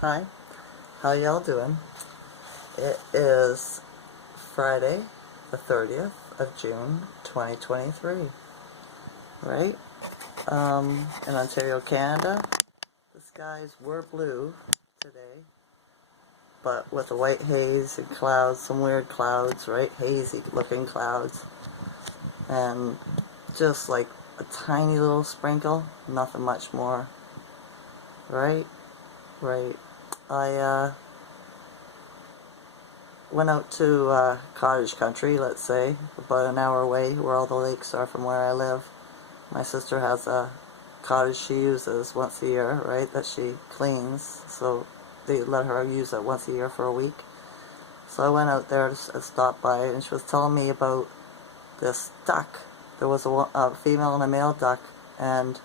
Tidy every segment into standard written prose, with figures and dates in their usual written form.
Hi, how y'all doing? It is Friday, the 30th of June, 2023, right? In Ontario, Canada, the skies were blue today, but with a white haze and clouds, some weird clouds, right? Hazy looking clouds, and just like a tiny little sprinkle, nothing much more, right? Right. I, went out to cottage country, let's say, about an hour away, where all the lakes are from where I live. My sister has a cottage she uses once a year, right, that she cleans, so they let her use it once a year for a week. So I went out there to stop by, and she was telling me about this duck. There was a female and a male duck, and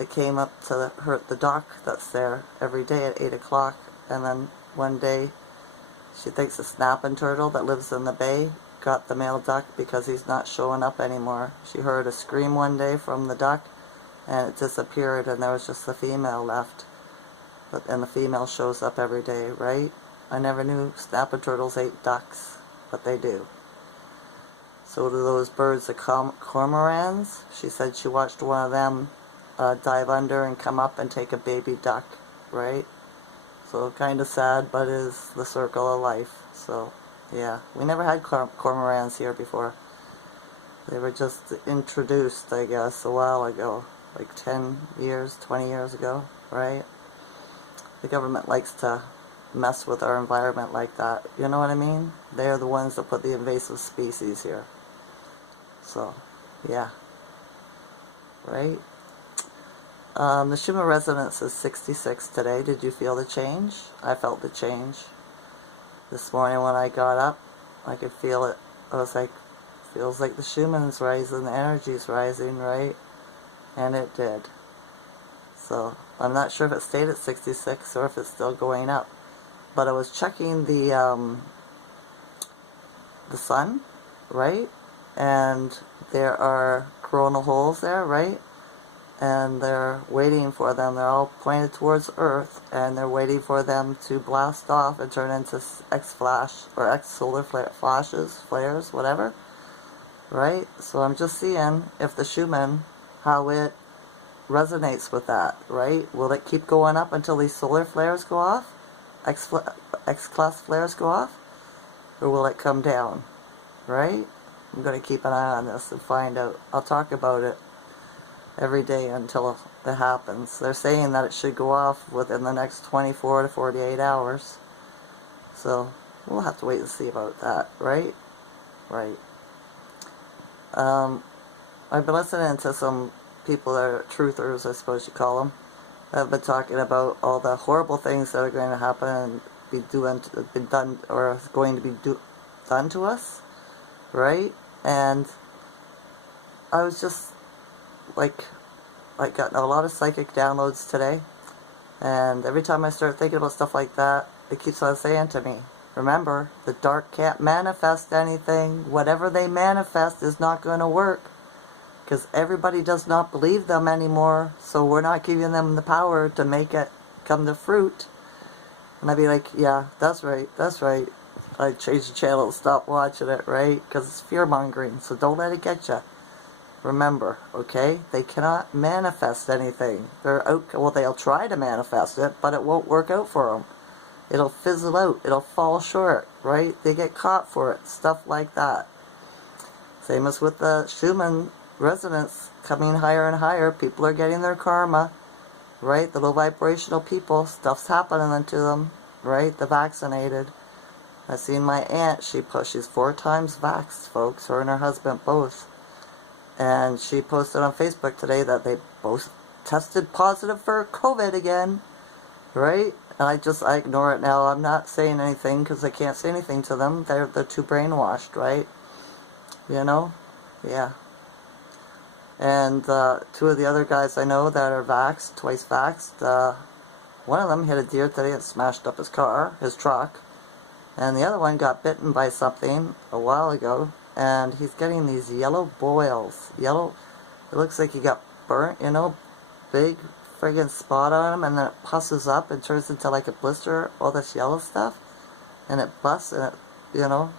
it came up to the dock that's there every day at 8 o'clock, and then one day she thinks a snapping turtle that lives in the bay got the male duck because he's not showing up anymore. She heard a scream one day from the duck, and it disappeared, and there was just the female left. And the female shows up every day, right? I never knew snapping turtles ate ducks, but they do. So do those birds, the cormorants. She said she watched one of them dive under and come up and take a baby duck, right? So kind of sad, but is the circle of life. So yeah, we never had cormorants here before. They were just introduced, I guess, a while ago, like 10 years, 20 years ago, right? The government likes to mess with our environment like that. You know what I mean? They're the ones that put the invasive species here. So, yeah. Right? The Schumer residence is 66 today. Did you feel the change? I felt the change. This morning when I got up, I could feel it. I was like, feels like the Schumann's rising, the energy's rising, right? And it did. So, I'm not sure if it stayed at 66 or if it's still going up. But I was checking the sun, right? And there are coronal holes there, right? And they're waiting for them. They're all pointed towards Earth, and they're waiting for them to blast off and turn into X-flash, or X-solar flares, whatever. Right? So I'm just seeing if the Schumann, how it resonates with that, right? Will it keep going up until these solar flares go off? X-class flares go off? Or will it come down? Right? I'm going to keep an eye on this and find out. I'll talk about it every day until it happens. They're saying that it should go off within the next 24 to 48 hours. So, we'll have to wait and see about that, right? Right. I've been listening to some people that are truthers, I suppose you call them, that have been talking about all the horrible things that are going to happen and been done, or going to be done to us, right? And I was just like got a lot of psychic downloads today, and every time I start thinking about stuff like that, it keeps on saying to me, remember, the dark can't manifest anything. Whatever they manifest is not going to work, because everybody does not believe them anymore, so we're not giving them the power to make it come to fruit. And I'd be like, yeah, that's right, that's right. I change the channel and stop watching it, right? Because it's fear-mongering, so don't let it get you. Remember, okay? They cannot manifest anything. They'll try to manifest it, but it won't work out for them. It'll fizzle out. It'll fall short, right? They get caught for it. Stuff like that. Same as with the Schumann resonance coming higher and higher. People are getting their karma, right? The low vibrational people, stuff's happening to them, right? The vaccinated. I've seen my aunt. She's 4 times vaxxed, folks. Her and her husband both. And she posted on Facebook today that they both tested positive for COVID again, right? And I ignore it now. I'm not saying anything because I can't say anything to them. They're too brainwashed, right? You know? Yeah. And 2 of the other guys I know that are vaxxed, twice vaxxed, one of them hit a deer today and smashed up his truck. And the other one got bitten by something a while ago, and he's getting these yellow boils. It looks like he got burnt, big friggin' spot on him, and then it pusses up and turns into like a blister, all this yellow stuff, and it busts, and it, you know,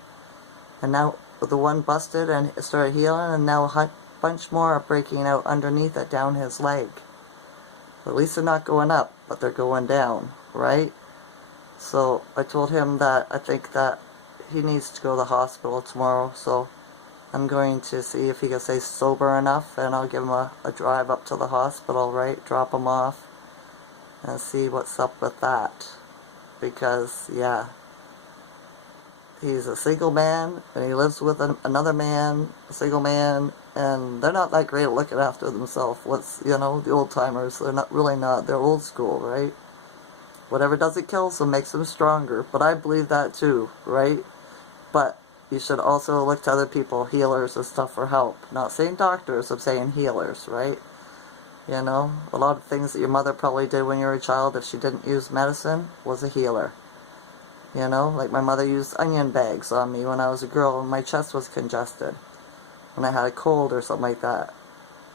and now the one busted and it started healing, and now a bunch more are breaking out underneath it down his leg. At least they're not going up, but they're going down, right? So I told him that I think that he needs to go to the hospital tomorrow, so I'm going to see if he can stay sober enough, and I'll give him a drive up to the hospital, right? Drop him off and see what's up with that. Because, yeah, he's a single man, and he lives with another man, a single man, and they're not that great at looking after themselves. What's, you know, the old timers, they're not really not, they're old school, right? Whatever doesn't kill them makes them stronger, but I believe that too, right? But you should also look to other people, healers and stuff, for help. Not saying doctors, I'm saying healers, right? You know, a lot of things that your mother probably did when you were a child, if she didn't use medicine, was a healer. You know, like my mother used onion bags on me when I was a girl and my chest was congested. When I had a cold or something like that,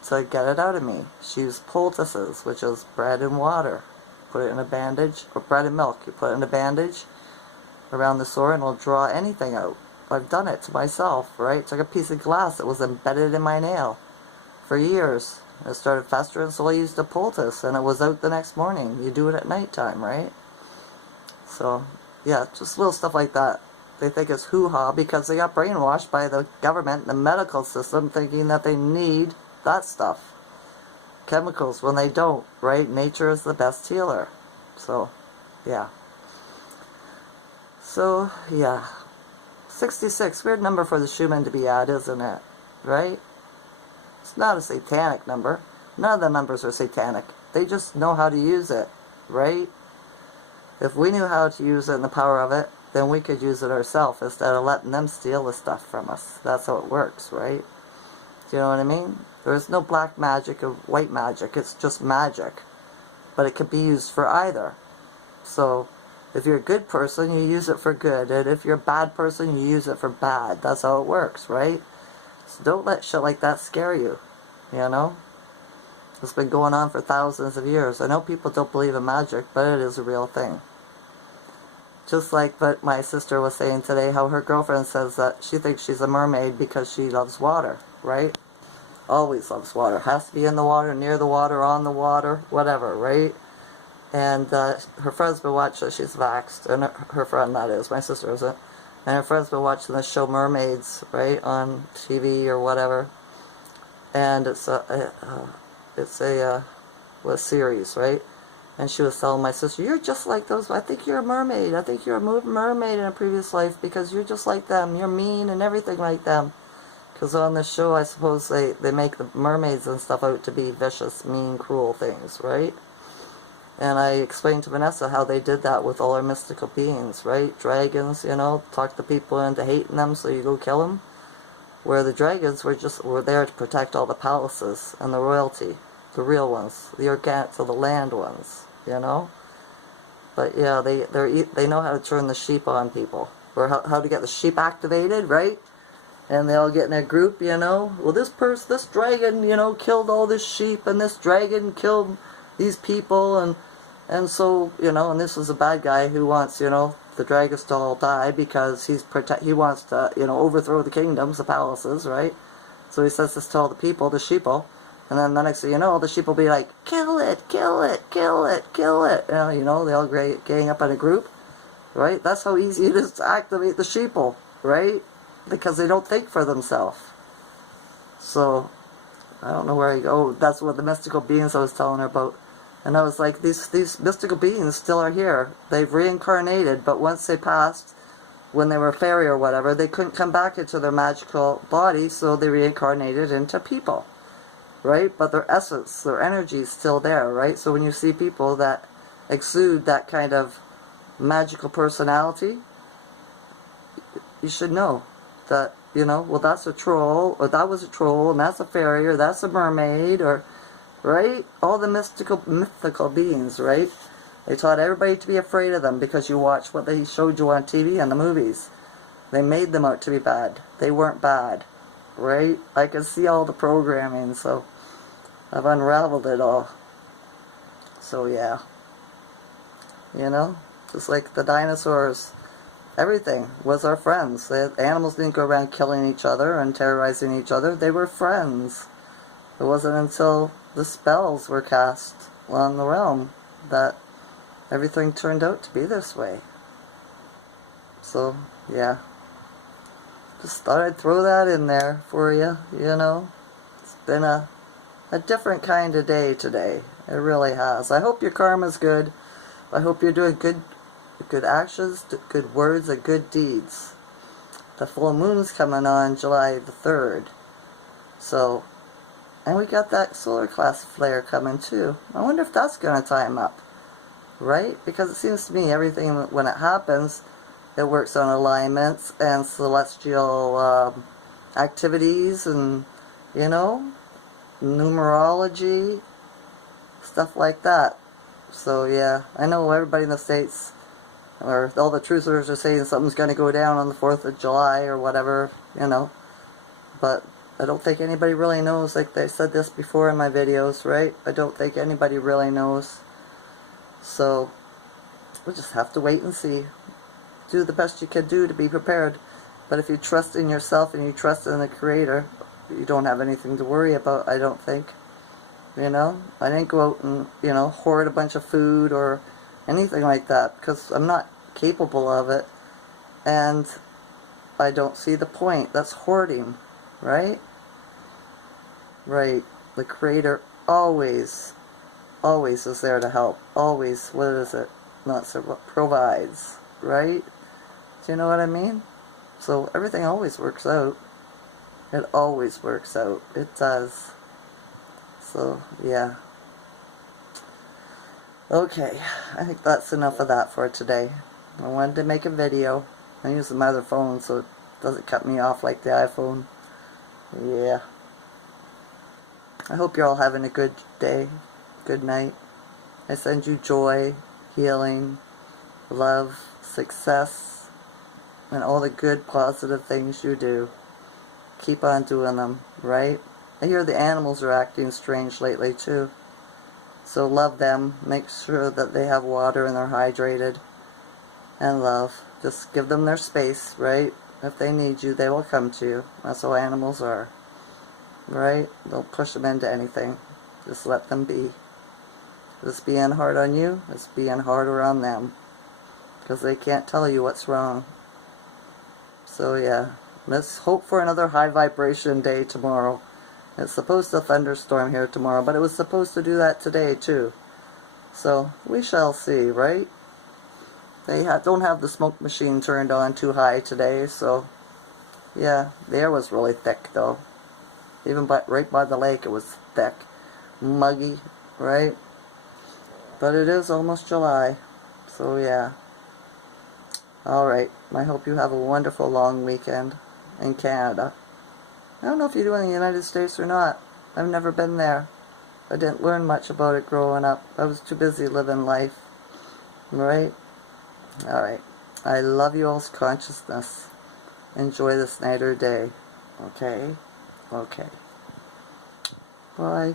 to get it out of me. She used poultices, which is bread and water. Put it in a bandage, or bread and milk. You put it in a bandage around the sore and it'll draw anything out. I've done it to myself, right? It's like a piece of glass that was embedded in my nail for years. It started festering, so I used a poultice, and it was out the next morning. You do it at nighttime, right? So, yeah, just little stuff like that. They think it's hoo-ha because they got brainwashed by the government and the medical system thinking that they need that stuff. Chemicals, when they don't, right? Nature is the best healer. So, yeah. So, yeah. 66, weird number for the Schumann to be at, isn't it? Right? It's not a satanic number. None of the numbers are satanic. They just know how to use it, right? If we knew how to use it and the power of it, then we could use it ourselves instead of letting them steal the stuff from us. That's how it works, right? Do you know what I mean? There is no black magic or white magic. It's just magic. But it can be used for either. So, if you're a good person, you use it for good. And if you're a bad person, you use it for bad. That's how it works, right? So don't let shit like that scare you. You know? It's been going on for thousands of years. I know people don't believe in magic, but it is a real thing. Just like what my sister was saying today, how her girlfriend says that she thinks she's a mermaid because she loves water, right? Always loves water. Has to be in the water, near the water, on the water, whatever, right? And her friend's been watching, she's vaxxed, and her friend, that is, my sister isn't, and her friend's been watching the show Mermaids, right, on TV or whatever, and it's a series, right? And she was telling my sister, you're just like those, I think you're a mermaid, I think you're a mermaid in a previous life, because you're just like them, you're mean and everything like them. Because on this show, I suppose they make the mermaids and stuff out to be vicious, mean, cruel things, right? And I explained to Vanessa how they did that with all our mystical beings, right? Dragons, you know, talk the people into hating them so you go kill them. Where the dragons were there to protect all the palaces and the royalty, the real ones, the organic, so the land ones, you know? But yeah, they know how to turn the sheep on people, or how to get the sheep activated, right? And they all get in a group, you know? Well, this dragon, you know, killed all this sheep, and this dragon killed these people, and so, you know, and this is a bad guy who wants, you know, the dragons to all die because he wants to, you know, overthrow the kingdoms, the palaces, right? So he says this to all the people, the sheeple, and then the next thing you know, the sheep will be like, kill it, kill it, kill it, kill it. You know, they all gang up in a group, right? That's how easy it is to activate the sheeple, right? Because they don't think for themselves. So, I don't know where I go. That's what the mystical beings I was telling her about. And I was like, these mystical beings still are here. They've reincarnated, but once they passed, when they were a fairy or whatever, they couldn't come back into their magical body, so they reincarnated into people. Right? But their essence, their energy is still there, right? So when you see people that exude that kind of magical personality, you should know that, you know, well, that's a troll, or that was a troll, and that's a fairy, or that's a mermaid, or, right? All the mythical beings, right? They taught everybody to be afraid of them because you watch what they showed you on TV and the movies. They made them out to be bad. They weren't bad, right? I can see all the programming, so I've unraveled it all. So yeah, you know, just like the dinosaurs, everything was our friends. The animals didn't go around killing each other and terrorizing each other. They were friends. It wasn't until the spells were cast on the realm that everything turned out to be this way. So, yeah. Just thought I'd throw that in there for you, you know. It's been a different kind of day today. It really has. I hope your karma's good. I hope you're doing good actions, good words, and good deeds. The full moon's coming on July the 3rd. So, and we got that solar class flare coming too. I wonder if that's going to time up. Right? Because it seems to me everything, when it happens, it works on alignments and celestial activities and, you know, numerology, stuff like that. So yeah, I know everybody in the States, or all the truthers are saying something's going to go down on the 4th of July or whatever, you know. But I don't think anybody really knows, like they said this before in my videos, right? I don't think anybody really knows. So, we'll just have to wait and see. Do the best you can do to be prepared. But if you trust in yourself and you trust in the Creator, you don't have anything to worry about, I don't think. You know? I didn't go out and, you know, hoard a bunch of food or anything like that, because I'm not capable of it. And I don't see the point. That's hoarding, right? Right. The Creator always is there to help. Always, what is it? Not so, provides, right? Do you know what I mean? So everything always works out. It always works out. It does. So, yeah. Okay, I think that's enough of that for today. I wanted to make a video. I use my other phone so it doesn't cut me off like the iPhone. Yeah. I hope you're all having a good day. Good night. I send you joy, healing, love, success, and all the good, positive things you do. Keep on doing them, right? I hear the animals are acting strange lately, too. So love them. Make sure that they have water and they're hydrated. And love. Just give them their space, right? If they need you, they will come to you. That's how animals are. Right? Don't push them into anything. Just let them be. It's being hard on you, it's being harder on them. Because they can't tell you what's wrong. So yeah, let's hope for another high vibration day tomorrow. It's supposed to thunderstorm here tomorrow, but it was supposed to do that today too. So we shall see, right? They don't have the smoke machine turned on too high today, so yeah, the air was really thick though. Even right by the lake it was thick. Muggy, right? But it is almost July, so yeah. Alright, I hope you have a wonderful long weekend in Canada. I don't know if you do in the United States or not. I've never been there. I didn't learn much about it growing up. I was too busy living life. Right? Alright. I love you all's consciousness. Enjoy this night or day. Okay? Okay. Bye.